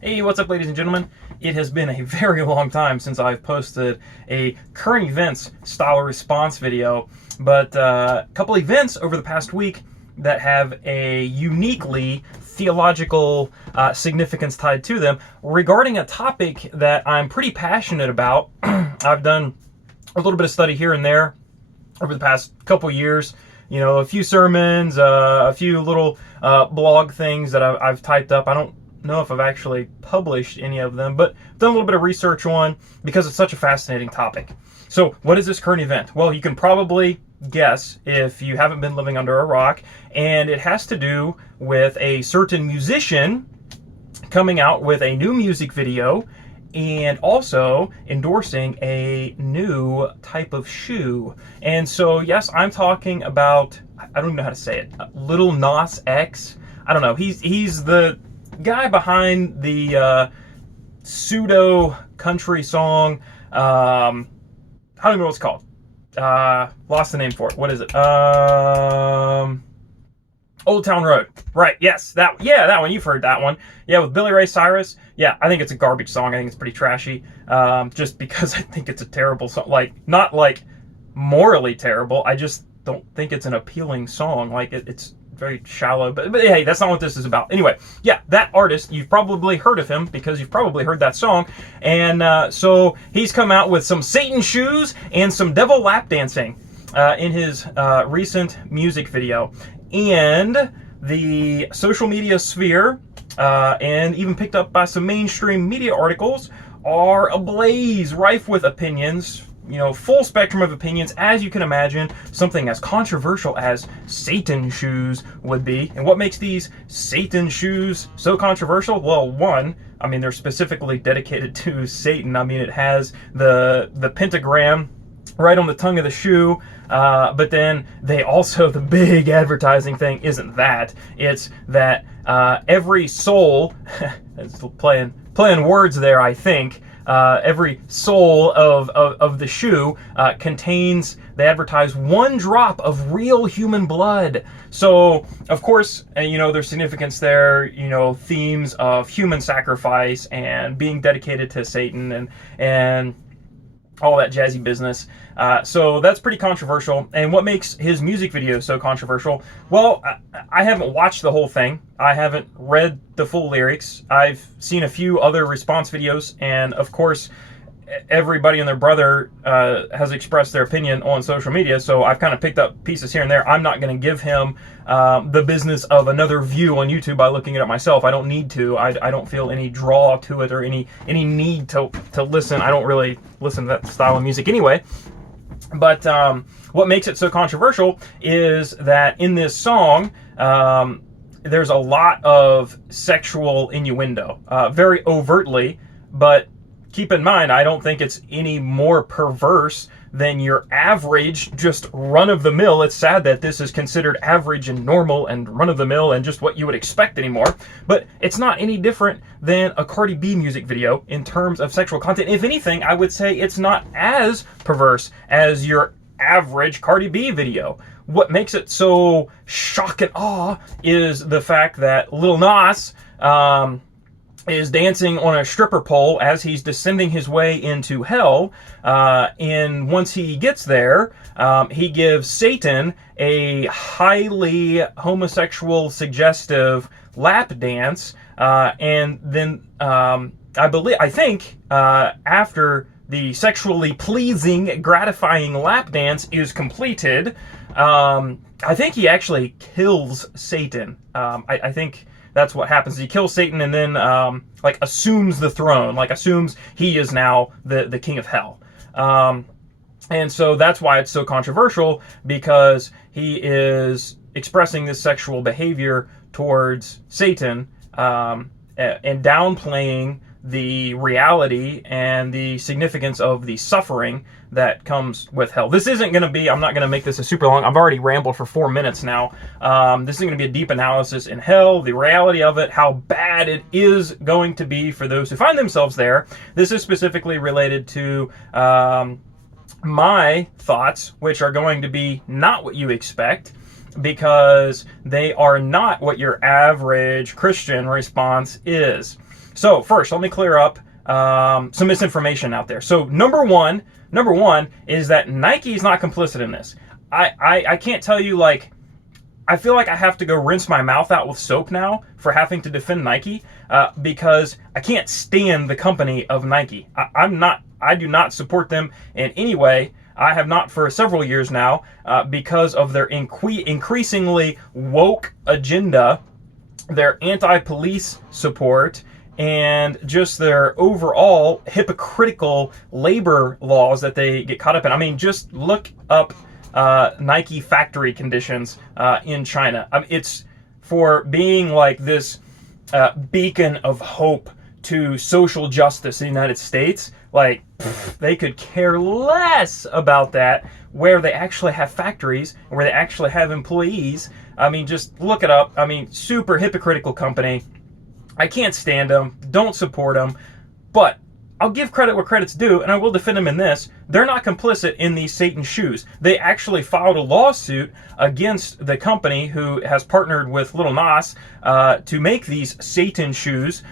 Hey, what's up, ladies and gentlemen? It has been a very long time since I've posted a current events style response video, but a couple events over the past week that have a uniquely theological significance tied to them regarding a topic that I'm pretty passionate about. I've done a little bit of study here and there over the past couple years. You know, a few sermons, a few little blog things that I've typed up. I don't know if I've actually published any of them, but done a little bit of research on because it's such a fascinating topic. So what is this current event? Well, you can probably guess if you haven't been living under a rock, and it has to do with a certain musician coming out with a new music video and also endorsing a new type of shoe. And so, yes, I'm talking about, I don't even know how to say it, Lil Nas X. I don't know. He's the guy behind the pseudo country song. I don't even know what it's called. Lost the name for it. What is it? Old Town Road. Right, yes, that one. You've heard that one. Yeah, with Billy Ray Cyrus. Yeah, I think it's a garbage song. I think it's pretty trashy. Just because I think it's a terrible song. Like, not like morally terrible. I just don't think it's an appealing song. Like, it's very shallow. But hey, that's not what this is about. Anyway, yeah, that artist, you've probably heard of him because you've probably heard that song. And so he's come out with some Satan shoes and some devil lap dancing in his recent music video. And the social media sphere, and even picked up by some mainstream media articles, are ablaze, rife with opinions, you know, full spectrum of opinions, as you can imagine, something as controversial as Satan shoes would be. And what makes these Satan shoes so controversial? Well, one, I mean, they're specifically dedicated to Satan. I mean, it has the pentagram right on the tongue of the shoe, but then they also, the big advertising thing isn't that. It's that every soul, it's playing words there, I think, every sole of the shoe contains, they advertise, 1 drop of real human blood. So, of course, you know, there's significance there, you know, themes of human sacrifice and being dedicated to Satan and all that jazzy business. So that's pretty controversial. And what makes his music video so controversial? Well, I haven't watched the whole thing. I haven't read the full lyrics. I've seen a few other response videos, and of course, everybody and their brother has expressed their opinion on social media, so I've kind of picked up pieces here and there. I'm not going to give him the business of another view on YouTube by looking at it myself. I don't need to. I don't feel any draw to it or any need to listen. I don't really listen to that style of music anyway. But what makes it so controversial is that in this song, there's a lot of sexual innuendo, very overtly, but keep in mind, I don't think it's any more perverse than your average, just run-of-the-mill. It's sad that this is considered average and normal and run-of-the-mill and just what you would expect anymore, but it's not any different than a Cardi B music video in terms of sexual content. If anything, I would say it's not as perverse as your average Cardi B video. What makes it so shock and awe is the fact that Lil Nas is dancing on a stripper pole as he's descending his way into hell. And once he gets there, he gives Satan a highly homosexual suggestive lap dance. And then I think after the sexually pleasing, gratifying lap dance is completed, I think he actually kills Satan. I think that's what happens. He kills Satan and then like assumes the throne, like assumes he is now the king of hell. And so that's why it's so controversial, because he is expressing this sexual behavior towards Satan and downplaying the reality and the significance of the suffering that comes with hell. This isn't going to be, I'm not going to make this a super long, I've already rambled for 4 minutes now. This is going to be a deep analysis in hell, the reality of it, how bad it is going to be for those who find themselves there. This is specifically related to my thoughts, which are going to be not what you expect. because they are not what your average Christian response is. So first, let me clear up some misinformation out there. So number one is that Nike is not complicit in this. I can't tell you, like, I feel like I have to go rinse my mouth out with soap now for having to defend Nike because I can't stand the company of Nike. I do not support them in any way. I have not for several years now because of their increasingly woke agenda, their anti-police support, and just their overall hypocritical labor laws that they get caught up in. I mean, just look up Nike factory conditions in China. I mean, it's for being like this beacon of hope to social justice in the United States. Like, they could care less about that where they actually have factories, where they actually have employees. I mean, just look it up. I mean, super hypocritical company. I can't stand them. Don't support them. But I'll give credit where credit's due, and I will defend them in this. They're not complicit in these Satan shoes. They actually filed a lawsuit against the company who has partnered with Lil Nas to make these Satan shoes.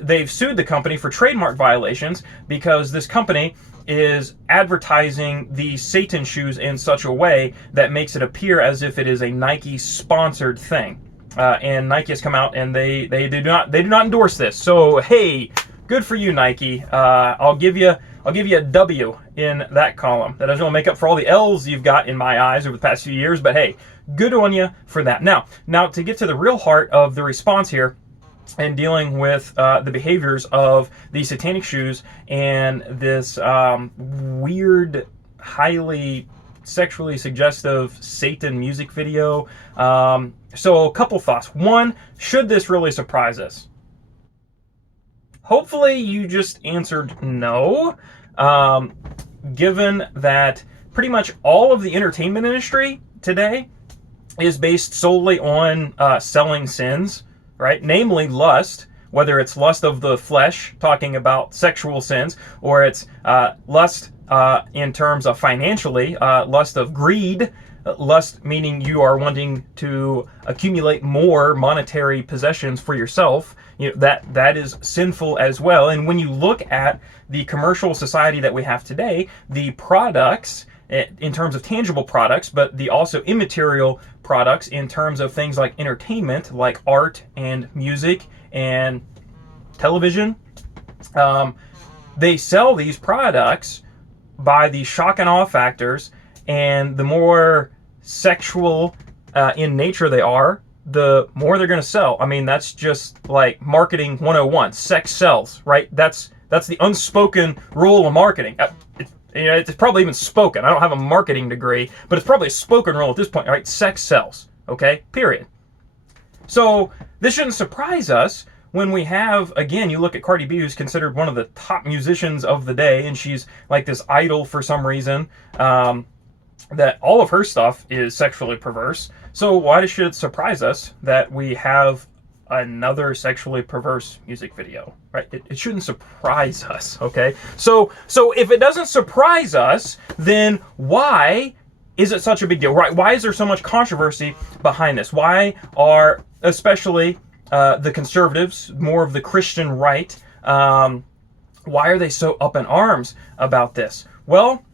They've sued the company for trademark violations because this company is advertising these Satan shoes in such a way that makes it appear as if it is a Nike-sponsored thing. And Nike has come out and they do not endorse this. So hey, good for you, Nike. I'll give you a W in that column. That doesn't really make up for all the L's you've got in my eyes over the past few years, but hey, good on you for that. Now to get to the real heart of the response here and dealing with the behaviors of the satanic shoes and this weird, highly sexually suggestive Satan music video. So a couple thoughts. One, should this really surprise us? Hopefully you just answered no, given that pretty much all of the entertainment industry today is based solely on selling sins, right? Namely lust, whether it's lust of the flesh, talking about sexual sins, or it's lust in terms of financially, lust of greed, lust meaning you are wanting to accumulate more monetary possessions for yourself. You know, that is sinful as well. And when you look at the commercial society that we have today, the products in terms of tangible products, but the also immaterial products in terms of things like entertainment, like art and music and television, they sell these products by the shock and awe factors, and the more sexual in nature they are, the more they're going to sell. I mean, that's just like marketing 101. Sex sells, right? That's the unspoken rule of marketing. It's probably even spoken. I don't have a marketing degree, but it's probably a spoken rule at this point, right? Sex sells, okay? Period. So this shouldn't surprise us when we have, again, you look at Cardi B, who's considered one of the top musicians of the day, and she's like this idol for some reason, that all of her stuff is sexually perverse. So why should it surprise us that we have another sexually perverse music video, right? It shouldn't surprise us, okay? So if it doesn't surprise us, then why is it such a big deal, right? Why is there so much controversy behind this? Why are, especially the conservatives, more of the Christian right, why are they so up in arms about this? Well,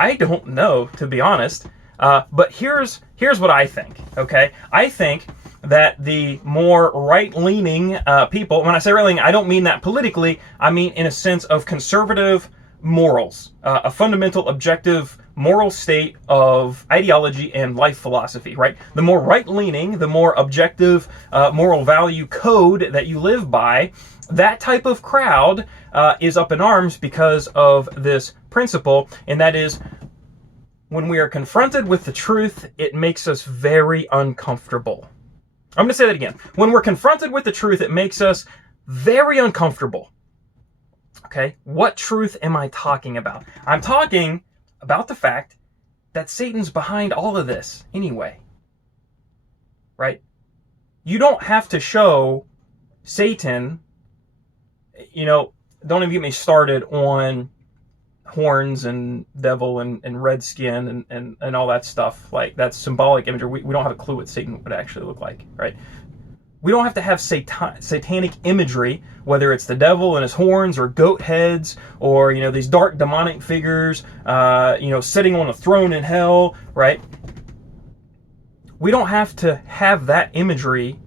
I don't know, to be honest, but here's what I think, okay? I think that the more right-leaning people, when I say right-leaning, I don't mean that politically, I mean in a sense of conservative morals, a fundamental objective moral state of ideology and life philosophy, right? The more right-leaning, the more objective moral value code that you live by, that type of crowd is up in arms because of this principle, and that is, when we are confronted with the truth, it makes us very uncomfortable. I'm going to say that again. When we're confronted with the truth, it makes us very uncomfortable. Okay, what truth am I talking about? I'm talking about the fact that Satan's behind all of this anyway. Right? You don't have to show Satan, don't even get me started on horns and devil and red skin and all that stuff. Like, that's symbolic imagery. We don't have a clue what Satan would actually look like, right? We don't have to have satanic imagery, whether it's the devil and his horns or goat heads or, these dark demonic figures, sitting on a throne in hell, right? We don't have to have that imagery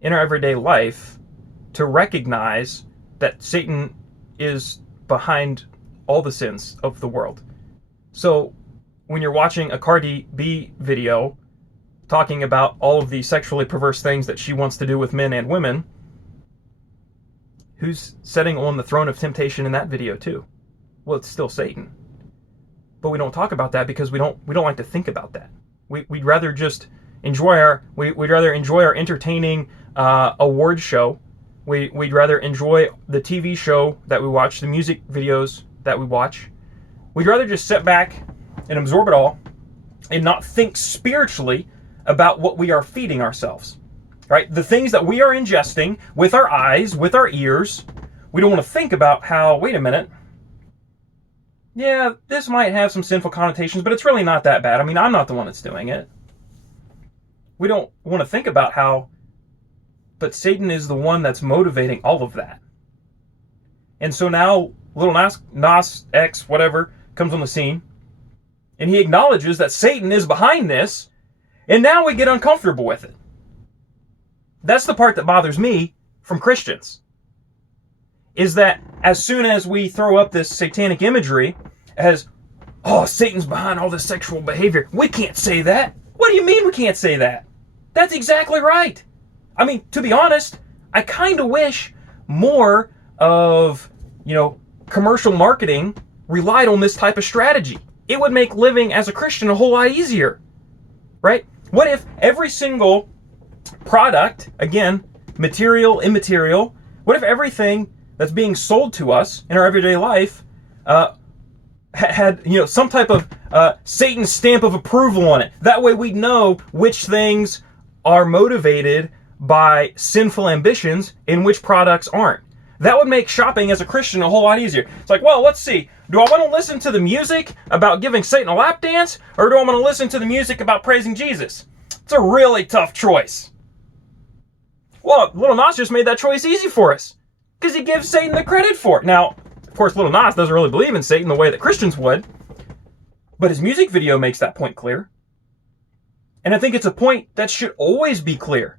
in our everyday life to recognize that Satan is behind all the sins of the world. So when you're watching a Cardi B video talking about all of the sexually perverse things that she wants to do with men and women, who's sitting on the throne of temptation in that video too? Well, it's still Satan. But we don't talk about that because we don't like to think about that. We'd rather just enjoy our entertaining award show. We'd rather enjoy the TV show that we watch, the music videos that we watch. We'd rather just sit back and absorb it all and not think spiritually about what we are feeding ourselves, right? The things that we are ingesting with our eyes, with our ears. We don't want to think about how, wait a minute, yeah, this might have some sinful connotations, but it's really not that bad. I mean, I'm not the one that's doing it. We don't want to think about how, but Satan is the one that's motivating all of that. And so now, little Nas X, whatever, comes on the scene, and he acknowledges that Satan is behind this, and now we get uncomfortable with it. That's the part that bothers me from Christians, is that as soon as we throw up this satanic imagery as, oh, Satan's behind all this sexual behavior, we can't say that. What do you mean we can't say that? That's exactly right. I mean, to be honest, I kind of wish more of, commercial marketing relied on this type of strategy. It would make living as a Christian a whole lot easier, right? What if every single product, again, material, immaterial, what if everything that's being sold to us in our everyday life had some type of Satan stamp of approval on it? That way we'd know which things are motivated by sinful ambitions and which products aren't. That would make shopping as a Christian a whole lot easier. It's like, well, let's see. Do I want to listen to the music about giving Satan a lap dance, or do I want to listen to the music about praising Jesus? It's a really tough choice. Well, Little Nas just made that choice easy for us because he gives Satan the credit for it. Now, of course, Little Nas doesn't really believe in Satan the way that Christians would, but his music video makes that point clear. And I think it's a point that should always be clear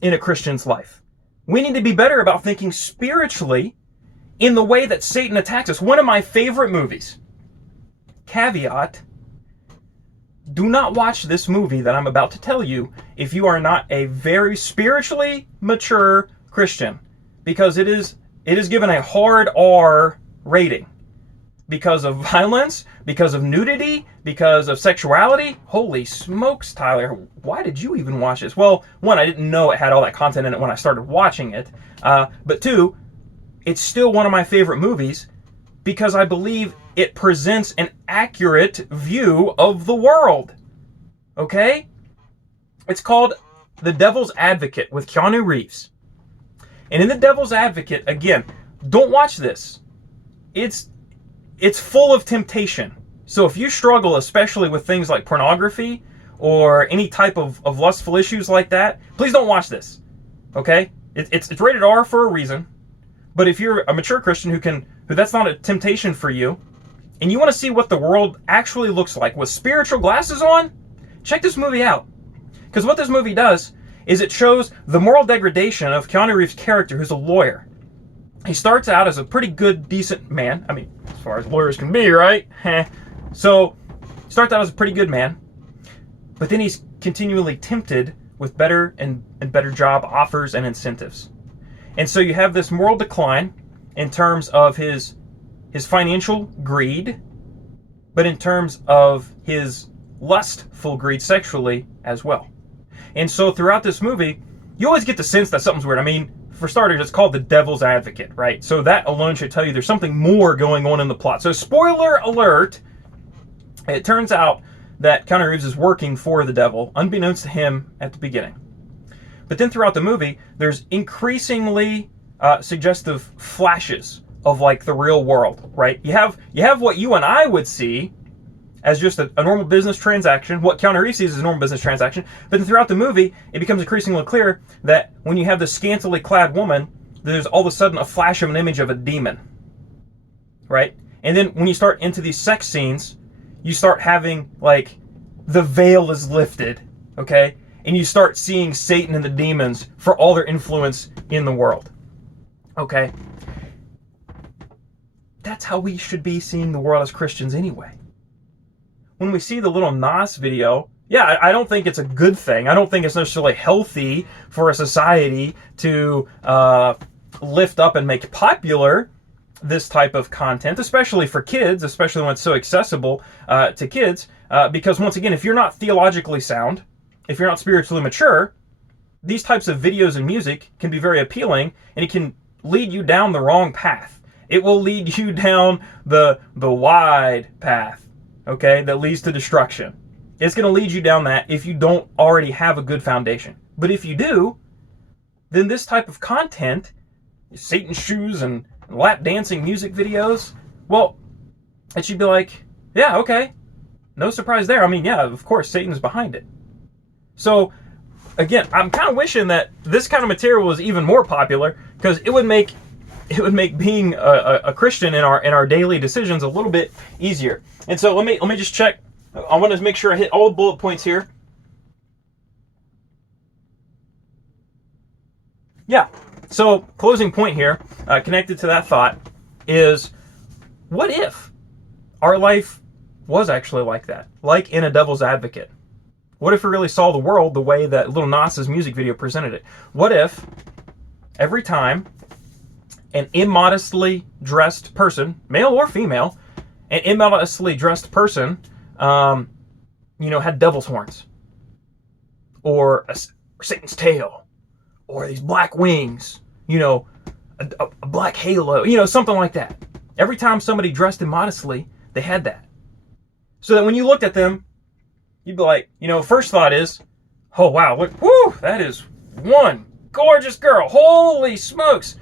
in a Christian's life. We need to be better about thinking spiritually in the way that Satan attacks us. One of my favorite movies, caveat, do not watch this movie that I'm about to tell you if you are not a very spiritually mature Christian, because it is given a hard R rating because of violence, because of nudity, because of sexuality. Holy smokes, Tyler, why did you even watch this? Well, one, I didn't know it had all that content in it when I started watching it, but two, it's still one of my favorite movies because I believe it presents an accurate view of the world. Okay? It's called The Devil's Advocate with Keanu Reeves. And in The Devil's Advocate, again, don't watch this. It's full of temptation. So if you struggle, especially with things like pornography or any type of lustful issues like that, please don't watch this. Okay? It's rated R for a reason. But if you're a mature Christian who that's not a temptation for you, and you want to see what the world actually looks like with spiritual glasses on, check this movie out. Because what this movie does is it shows the moral degradation of Keanu Reeves' character, who's a lawyer. He starts out as a pretty good, decent man. I mean, as far as lawyers can be, right? So, starts out as a pretty good man. But then he's continually tempted with better and better job offers and incentives. And so you have this moral decline in terms of his financial greed, but in terms of his lustful greed sexually as well. And so throughout this movie, you always get the sense that something's weird. I mean, for starters, it's called The Devil's Advocate, right? So that alone should tell you there's something more going on in the plot. So spoiler alert, it turns out that Keanu Reeves is working for the devil, unbeknownst to him at the beginning. But then throughout the movie, there's increasingly suggestive flashes of like the real world, right? You have what you and I would see as just a normal business transaction, what Keanu Reeves sees as a normal business transaction, but then throughout the movie, it becomes increasingly clear that when you have this scantily clad woman, there's all of a sudden a flash of an image of a demon, right? And then when you start into these sex scenes, you start having, like, the veil is lifted, okay? And you start seeing Satan and the demons for all their influence in the world, okay? That's how we should be seeing the world as Christians anyway. When we see the little Nas video, yeah, I don't think it's a good thing. I don't think it's necessarily healthy for a society to lift up and make popular this type of content, especially for kids, especially when it's so accessible to kids. Because once again, if you're not theologically sound, if you're not spiritually mature, these types of videos and music can be very appealing, and it can lead you down the wrong path. It will lead you down the wide path, okay, that leads to destruction. It's going to lead you down that if you don't already have a good foundation. But if you do, then this type of content, Satan's shoes and lap dancing music videos, well, it should be like, yeah, okay, no surprise there. I mean, yeah, of course, Satan's behind it. So, again, I'm kind of wishing that this kind of material was even more popular, because it would make being a Christian in our daily decisions a little bit easier. And so let me just check. I want to make sure I hit all the bullet points here. Yeah. So closing point here, connected to that thought, is what if our life was actually like that, like in A Devil's Advocate? What if we really saw the world the way that Lil Nas's music video presented it? What if every time an immodestly dressed person, male or female, an immodestly dressed person, had devil's horns, or Satan's tail, or these black wings, a black halo, something like that. Every time somebody dressed immodestly, they had that. So that when you looked at them, you'd be like, first thought is, oh wow, look, whoo, that is one gorgeous girl, holy smokes.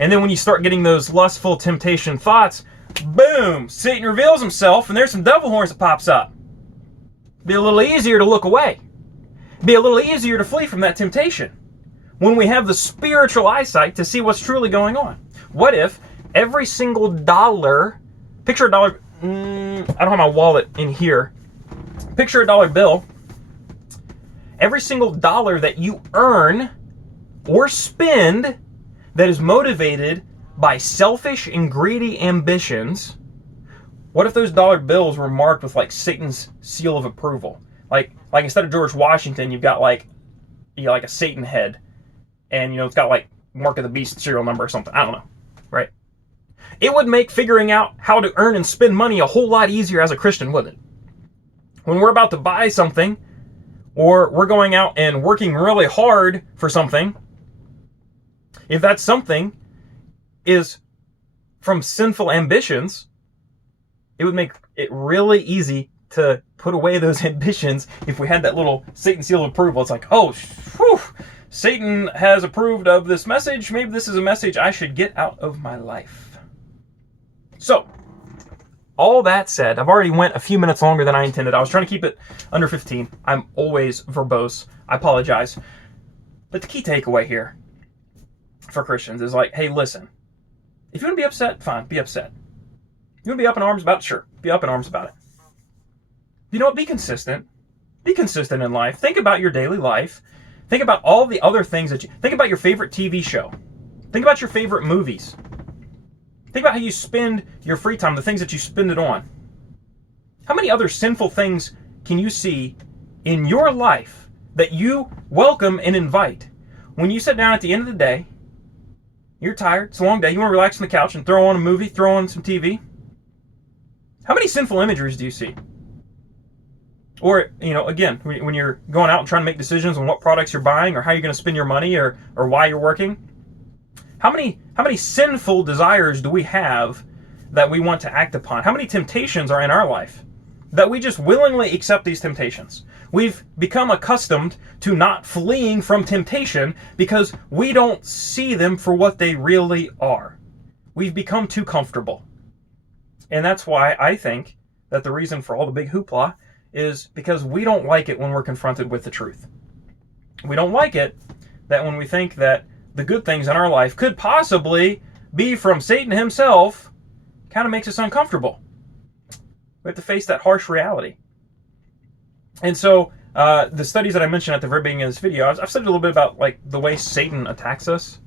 And then when you start getting those lustful temptation thoughts, boom, Satan reveals himself, and there's some devil horns that pops up. Be a little easier to look away. Be a little easier to flee from that temptation when we have the spiritual eyesight to see what's truly going on. What if every single dollar, picture a dollar, I don't have my wallet in here, picture a dollar bill, every single dollar that you earn or spend that is motivated by selfish and greedy ambitions, what if those dollar bills were marked with like Satan's seal of approval? Like instead of George Washington, you've got like a Satan head, and it's got like Mark of the Beast serial number or something. I don't know, right? It would make figuring out how to earn and spend money a whole lot easier as a Christian, wouldn't it? When we're about to buy something, or we're going out and working really hard for something, if that something is from sinful ambitions, it would make it really easy to put away those ambitions if we had that little Satan seal of approval. It's like, oh, whew, Satan has approved of this message. Maybe this is a message I should get out of my life. So, all that said, I've already went a few minutes longer than I intended. I was trying to keep it under 15. I'm always verbose. I apologize. But the key takeaway here for Christians is like, hey, listen, if you want to be upset, fine, be upset. You want to be up in arms about it? Sure, be up in arms about it. You know what? Be consistent. Be consistent in life. Think about your daily life. Think about all the other things think about your favorite TV show. Think about your favorite movies. Think about how you spend your free time, the things that you spend it on. How many other sinful things can you see in your life that you welcome and invite? When you sit down at the end of the day, you're tired, it's a long day, you want to relax on the couch and throw on a movie, throw on some TV. How many sinful imageries do you see? Or, again, when you're going out and trying to make decisions on what products you're buying or how you're going to spend your money or why you're working, how many sinful desires do we have that we want to act upon? How many temptations are in our life that we just willingly accept these temptations? We've become accustomed to not fleeing from temptation because we don't see them for what they really are. we've become too comfortable. And that's why I think that the reason for all the big hoopla is because we don't like it when we're confronted with the truth. We don't like it that when we think that the good things in our life could possibly be from Satan himself, kind of makes us uncomfortable. We have to face that harsh reality. And so the studies that I mentioned at the very beginning of this video, I've studied a little bit about like the way Satan attacks us.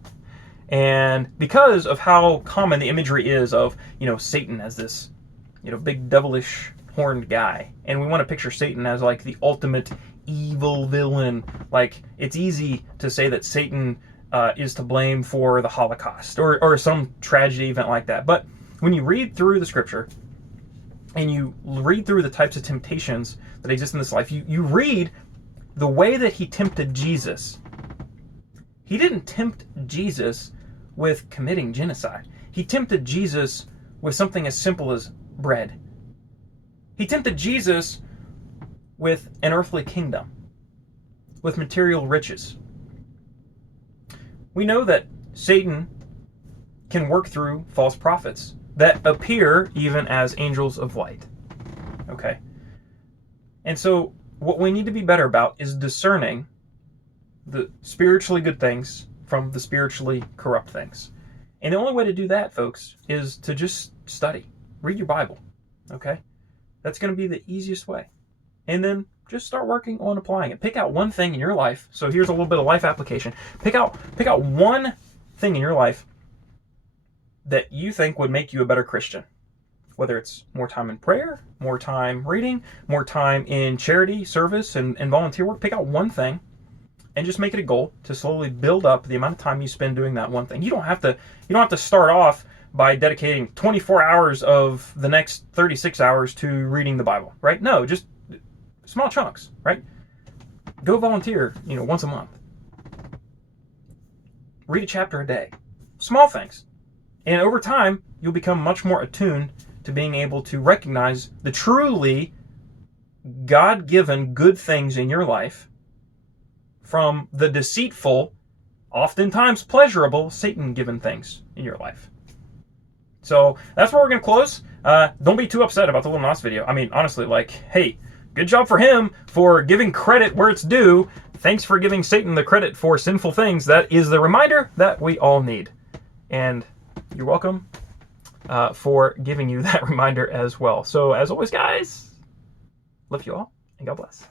And because of how common the imagery is of, Satan as this, big devilish horned guy. And we want to picture Satan as like the ultimate evil villain. Like, it's easy to say that Satan is to blame for the Holocaust or some tragedy event like that. But when you read through the scripture and you read through the types of temptations that exist in this life, you read the way that he tempted Jesus. He didn't tempt Jesus with committing genocide. He tempted Jesus with something as simple as bread. He tempted Jesus with an earthly kingdom, with material riches. We know that Satan can work through false prophets that appear even as angels of light. Okay? And so what we need to be better about is discerning the spiritually good things from the spiritually corrupt things. And the only way to do that, folks, is to just study. Read your Bible. Okay? That's going to be the easiest way. And then just start working on applying it. Pick out one thing in your life. So here's a little bit of life application. Pick out one thing in your life that you think would make you a better Christian. Whether it's more time in prayer, more time reading, more time in charity, service, and volunteer work. Pick out one thing and just make it a goal to slowly build up the amount of time you spend doing that one thing. You don't have to start off by dedicating 24 hours of the next 36 hours to reading the Bible, right? No, just small chunks, right? Go volunteer, once a month. Read a chapter a day. Small things. And over time, you'll become much more attuned to being able to recognize the truly God-given good things in your life from the deceitful, oftentimes pleasurable, Satan-given things in your life. So that's where we're going to close. Don't be too upset about the Little Nos video. I mean, honestly, hey, good job for him for giving credit where it's due. Thanks for giving Satan the credit for sinful things. That is the reminder that we all need. And you're welcome for giving you that reminder as well. So as always, guys, love you all, and God bless.